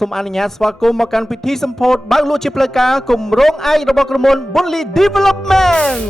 សូមអនុញ្ញាតស្វាគមន៍មកកាន់ពិធីសម្ពោធបើកលក់ជាផ្លូវការគម្រោងឯករបស់ក្រុមហ៊ុន Bunli Development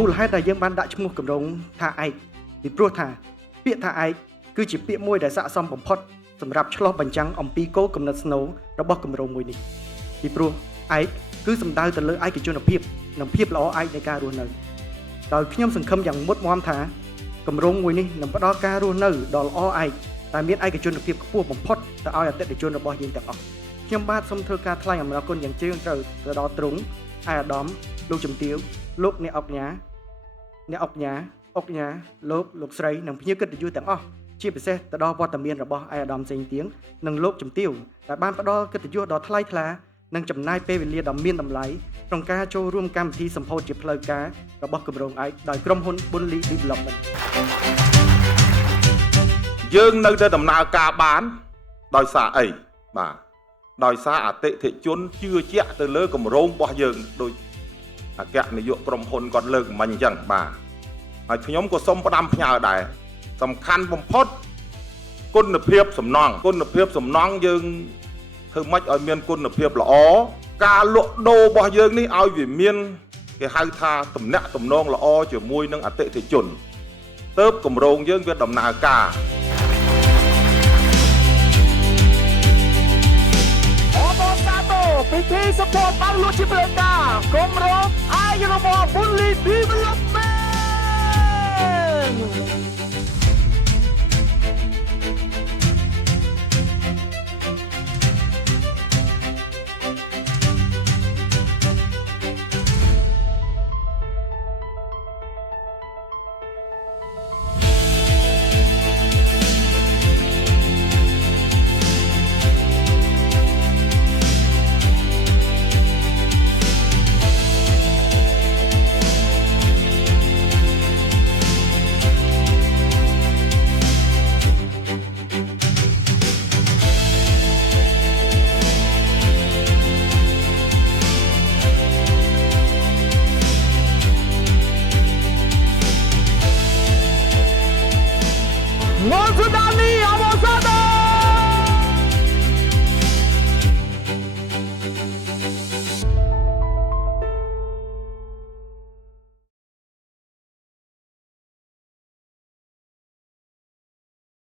មូលហេតុដែលយើងបានដាក់ឈ្មោះគម្រោងថាឯកពីព្រោះថាពាក្យថាឯកគឺជាពាក្យមួយដែលស័ក្តិសមបំផុតសម្រាប់ឆ្លុះបញ្ចាំងអំពីគោលគំនិតស្នូលរបស់គម្រោងមួយនេះពីព្រោះឯកគឺសំដៅទៅលើឯកជនភាពនិងភាពល្អឯកនៃការរស់នៅដោយខ្ញុំសង្ឃឹមយ៉ាងមុតមាំថាគម្រោងមួយនេះនឹងផ្ដល់ការរស់នៅដ៏ល្អឯកតែមានឯកជនភាពខ្ពស់បំផុតទៅឲ្យអតិថិជនរបស់យើងទាំងអស់ខ្ញុំបាទសូមធ្វើការថ្លែងអំណរគុណយ៉ាងជ្រាលជ្រៅទៅដល់ទ្រង់អាយដាមលោកជំទាវលោកអ្នកអុកញ៉ាលោកស្រីនិងភ្ញៀវកិត្តិយសទាំងអស់ជាពិសេសទៅដល់វត្តមានរបស់អាយដាមសេងទៀងនិងលោកជំទាវដែលបានផ្ដល់កិត្តិយសដ៏ថ្លៃថ្លានិងចំណាយពេលវេលាដ៏មានតម្លៃក្នុងការចូលរួមកម្មវិធីសម្ពោធជាផ្លូវការរបស់គម្រោងឯកដោយក្រុមហ៊ុន Bunli Development យើងនៅតែដំណើរការបានដោយសារអីបាទដោយសារអតិថិជនជឿជាក់ទៅលើគម្រោងរបស់យើងដោយអគ្គនាយកក្រុមហ៊ុនគាត់លើកមិញអញ្ចឹងបាទហើយខ្ញុំក៏សូមផ្ដាំផ្ញើដែរសំខាន់បំផុតគុណភាពសំណង់យើងធ្វើម៉េចឲ្យមានគុណភាពល្អការលក់ដូររបស់យើងនេះឲ្យវាមានគេហៅថាទំនាក់ទំនងល្អជាមួយនឹងអតិថិជនទើបគម្រោងយើងវាដំណើរការពិធីសម្ពោធបើកលក់ជាផ្លូវការគម្រោងឯករបស់ Bunli Development ងលសុដានី